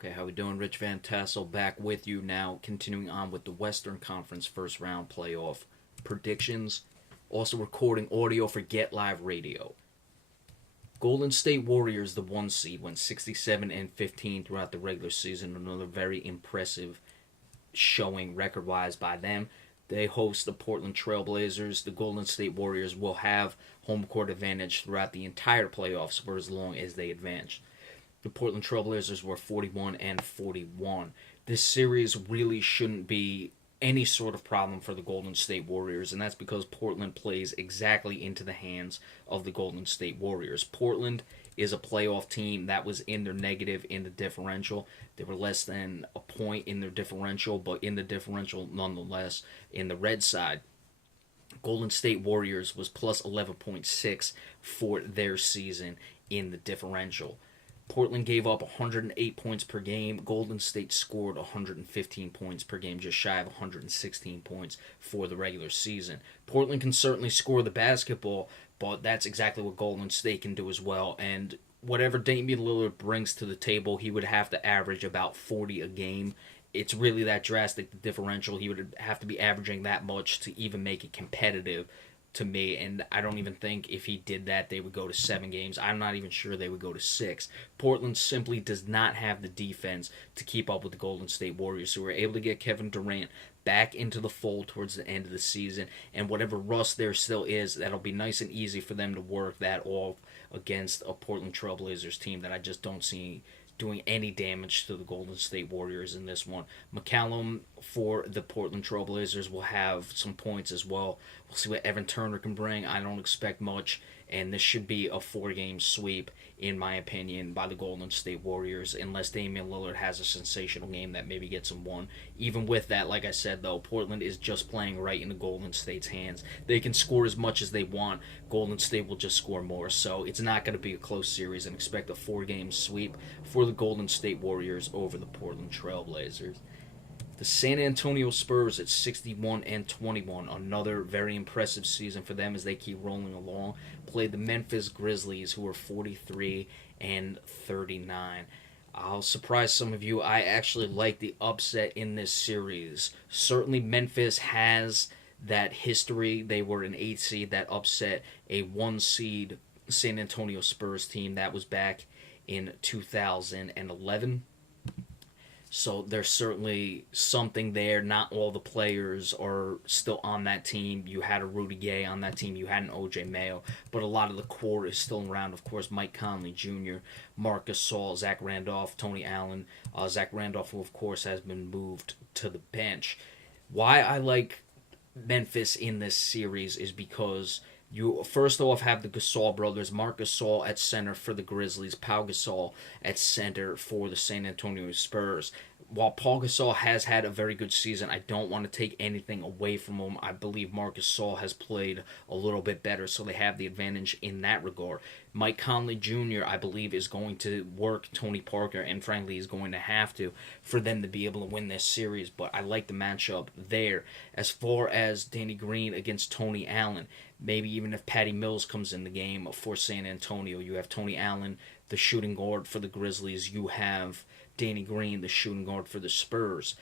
Okay, how we doing? Rich Van Tassel back with you now, continuing on with the Western Conference first round playoff predictions. Also recording audio for Get Live Radio. Golden State Warriors, the one seed, went 67 and 15 throughout the regular season. Another very impressive showing record wise by them. They host the Portland Trailblazers. The Golden State Warriors will have home court advantage throughout the entire playoffs for as long as they advance. The Portland Trailblazers were 41 and 41. This series really shouldn't be any sort of problem for the Golden State Warriors, and that's because Portland plays exactly into the hands of the Golden State Warriors. Portland is a playoff team that was in their negative in the differential. They were less than a point in their differential, but in the differential nonetheless. In the red side, Golden State Warriors was plus 11.6 for their season in the differential. Portland gave up 108 points per game. Golden State scored 115 points per game, just shy of 116 points for the regular season. Portland can certainly score the basketball, but that's exactly what Golden State can do as well. And whatever Damian Lillard brings to the table, he would have to average about 40 a game. It's really that drastic, the differential. He would have to be averaging that much to even make it competitive to me, and I don't even think if he did that they would go to 7 games. I'm not even sure they would go to 6. Portland simply does not have the defense to keep up with the Golden State Warriors, who were able to get Kevin Durant back into the fold towards the end of the season, and whatever rust there still is, that'll be nice and easy for them to work that off against a Portland Trailblazers team that I just don't see doing any damage to the Golden State Warriors in this one. McCallum for the Portland Trailblazers will have some points as well. We'll see what Evan Turner can bring. I don't expect much, and this should be a 4-game sweep, in my opinion, by the Golden State Warriors, unless Damian Lillard has a sensational game that maybe gets him one. Even with that, like I said, though, Portland is just playing right in the Golden State's hands. They can score as much as they want. Golden State will just score more, so it's not going to be a close series, and expect a 4-game sweep for the Golden State Warriors over the Portland Trailblazers. The San Antonio Spurs at 61 and 21, another very impressive season for them as they keep rolling along. Played the Memphis Grizzlies, who are 43 and 39. I'll surprise some of you. I actually like the upset in this series. Certainly, Memphis has that history. They were an 8 seed that upset a 1 seed San Antonio Spurs team that was back in 2011. So there's certainly something there. Not all the players are still on that team. You had a Rudy Gay on that team. You had an O.J. Mayo. But a lot of the core is still around. Of course, Mike Conley Jr., Marc Gasol, Zach Randolph, Tony Allen. Zach Randolph, who of course has been moved to the bench. Why I like Memphis in this series is because you first off have the Gasol brothers, Marc Gasol at center for the Grizzlies, Pau Gasol at center for the San Antonio Spurs. While Paul Gasol has had a very good season, I don't want to take anything away from him. I believe Marc Gasol has played a little bit better, so they have the advantage in that regard. Mike Conley Jr., I believe, is going to work Tony Parker, and frankly, is going to have to for them to be able to win this series, but I like the matchup there. As far as Danny Green against Tony Allen, maybe even if Patty Mills comes in the game for San Antonio, you have Tony Allen, the shooting guard for the Grizzlies. You have Danny Green, the shooting guard for the Spurs.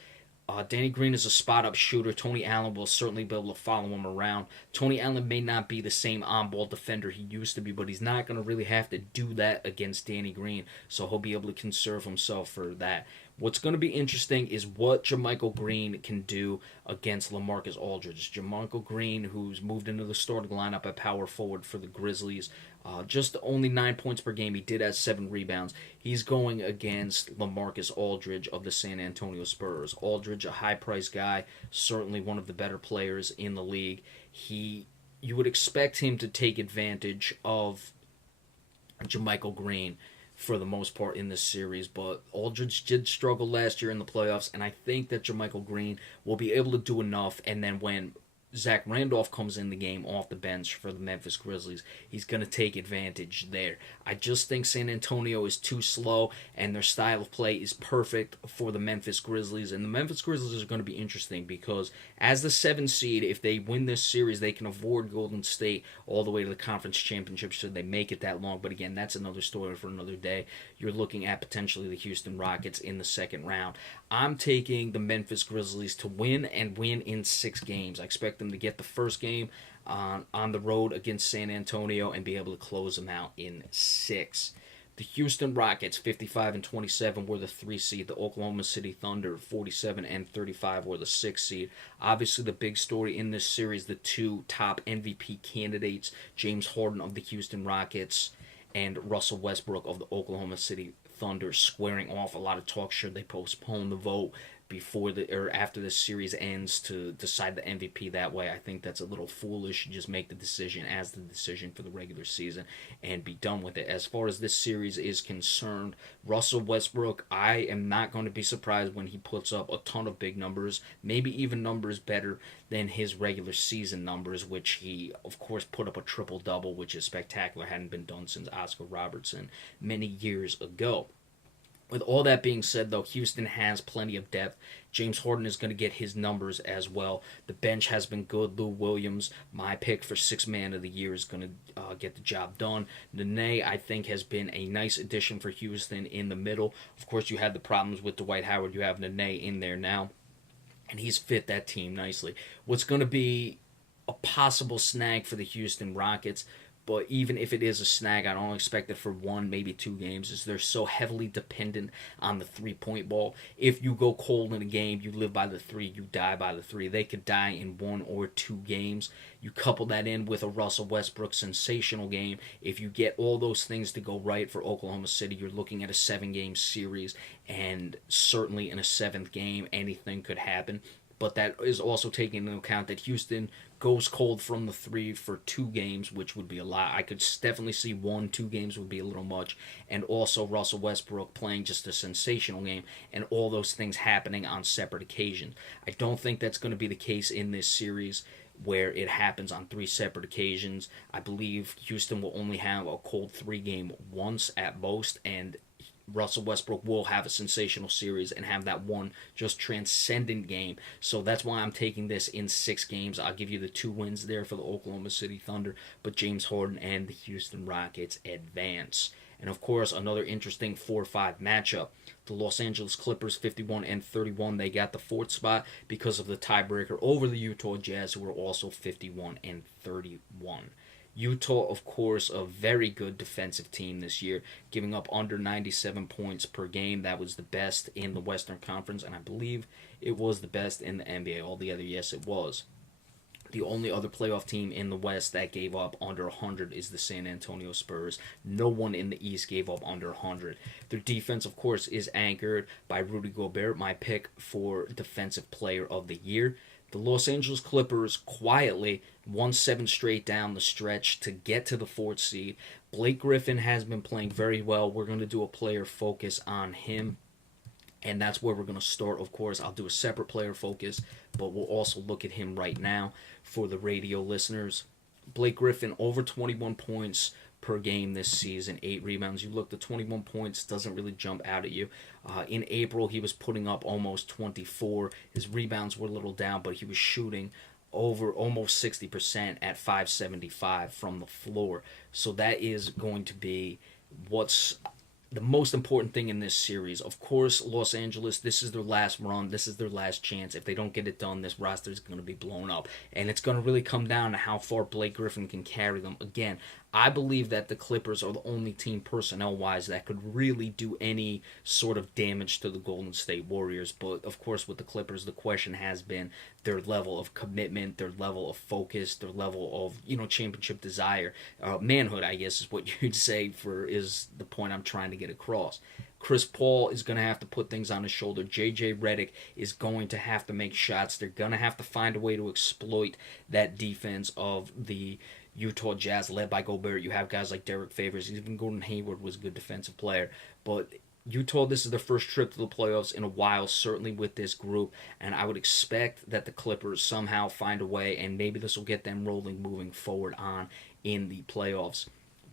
Danny Green is a spot-up shooter. Tony Allen will certainly be able to follow him around. Tony Allen may not be the same on-ball defender he used to be, but he's not going to really have to do that against Danny Green, so he'll be able to conserve himself for that. What's going to be interesting is what JaMychal Green can do against LaMarcus Aldridge. JaMychal Green, who's moved into the starting lineup at power forward for the Grizzlies, just only 9 points per game. He did have 7 rebounds. He's going against LaMarcus Aldridge of the San Antonio Spurs. Aldridge, a high-priced guy, certainly one of the better players in the league. You would expect him to take advantage of JaMychal Green for the most part in this series, but Aldridge did struggle last year in the playoffs, and I think that JaMychal Green will be able to do enough, and then when Zach Randolph comes in the game off the bench for the Memphis Grizzlies, he's going to take advantage there. I just think San Antonio is too slow, and their style of play is perfect for the Memphis Grizzlies. And the Memphis Grizzlies are going to be interesting because as the 7th seed, if they win this series, they can avoid Golden State all the way to the conference championship should they make it that long. But again, that's another story for another day. You're looking at potentially the Houston Rockets in the second round. I'm taking the Memphis Grizzlies to win and win in 6 games. I expect them to get the first game on the road against San Antonio and be able to close them out in 6. The Houston Rockets, 55-27, were the 3 seed. The Oklahoma City Thunder, 47-35, were the 6 seed. Obviously, the big story in this series, the 2 top MVP candidates, James Harden of the Houston Rockets and Russell Westbrook of the Oklahoma City Thunder, squaring off. A lot of talk should they postpone the vote before or after the series ends to decide the MVP that way. I think that's a little foolish. You just make the decision as the decision for the regular season and be done with it. As far as this series is concerned, Russell Westbrook, I am not going to be surprised when he puts up a ton of big numbers, maybe even numbers better than his regular season numbers, which he, of course, put up a triple-double, which is spectacular. Hadn't been done since Oscar Robertson many years ago. With all that being said, though, Houston has plenty of depth. James Harden is going to get his numbers as well. The bench has been good. Lou Williams, my pick for 6th man of the year, is going to get the job done. Nene, I think, has been a nice addition for Houston in the middle. Of course, you had the problems with Dwight Howard. You have Nene in there now, and he's fit that team nicely. What's going to be a possible snag for the Houston Rockets, but even if it is a snag, I don't expect it for 1, maybe 2 games, is they're so heavily dependent on the three-point ball. If you go cold in a game, you live by the 3, you die by the 3. They could die in 1 or 2 games. You couple that in with a Russell Westbrook sensational game. If you get all those things to go right for Oklahoma City, you're looking at a 7-game series, and certainly in a 7th game, anything could happen. But that is also taking into account that Houston goes cold from the 3 for 2 games, which would be a lot. I could definitely see 1-2 games would be a little much. And also Russell Westbrook playing just a sensational game, and all those things happening on separate occasions. I don't think that's going to be the case in this series where it happens on 3 separate occasions. I believe Houston will only have a cold 3 game once at most, and Russell Westbrook will have a sensational series and have that one just transcendent game. So that's why I'm taking this in 6 games. I'll give you the 2 wins there for the Oklahoma City Thunder, but James Harden and the Houston Rockets advance. And of course, another interesting 4-5 matchup. The Los Angeles Clippers, 51-31. They got the 4th spot because of the tiebreaker over the Utah Jazz, who were also 51-31. Utah, of course, a very good defensive team this year, giving up under 97 points per game. That was the best in the Western Conference, and I believe it was the best in the NBA altogether. Yes, it was. The only other playoff team in the West that gave up under 100 is the San Antonio Spurs. No one in the East gave up under 100. Their defense, of course, is anchored by Rudy Gobert, my pick for Defensive Player of the Year. The Los Angeles Clippers quietly won 7 straight down the stretch to get to the 4th seed. Blake Griffin has been playing very well. We're going to do a player focus on him, and that's where we're going to start. Of course, I'll do a separate player focus, but we'll also look at him right now for the radio listeners. Blake Griffin, over 21 points per game this season, 8 rebounds. You look, the 21 points doesn't really jump out at you. In April, he was putting up almost 24. His rebounds were a little down, but he was shooting over almost 60% at 575 from the floor. So that is going to be what's the most important thing in this series. Of course, Los Angeles, this is their last run. This is their last chance. If they don't get it done, this roster is going to be blown up. And it's going to really come down to how far Blake Griffin can carry them. Again, I believe that the Clippers are the only team personnel-wise that could really do any sort of damage to the Golden State Warriors. But, of course, with the Clippers, the question has been their level of commitment, their level of focus, their level of, championship desire. Manhood, I guess, is what you'd say is the point I'm trying to get across. Chris Paul is going to have to put things on his shoulder. J.J. Redick is going to have to make shots. They're going to have to find a way to exploit that defense of the Utah Jazz led by Gobert. You have guys like Derek Favors. Even Gordon Hayward was a good defensive player. But Utah, this is their first trip to the playoffs in a while, certainly with this group, and I would expect that the Clippers somehow find a way, and maybe this will get them rolling moving forward on in the playoffs.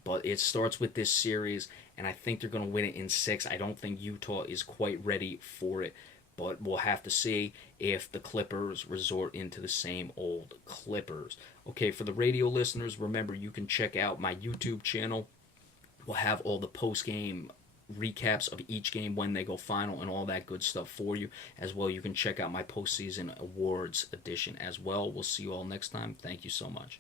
But it starts with this series, and I think they're going to win it in 6. I don't think Utah is quite ready for it, but we'll have to see if the Clippers resort into the same old Clippers. Okay, for the radio listeners, remember you can check out my YouTube channel. We'll have all the post-game recaps of each game when they go final and all that good stuff for you as well. You can check out my postseason awards edition as well. We'll see you all next time. Thank you so much.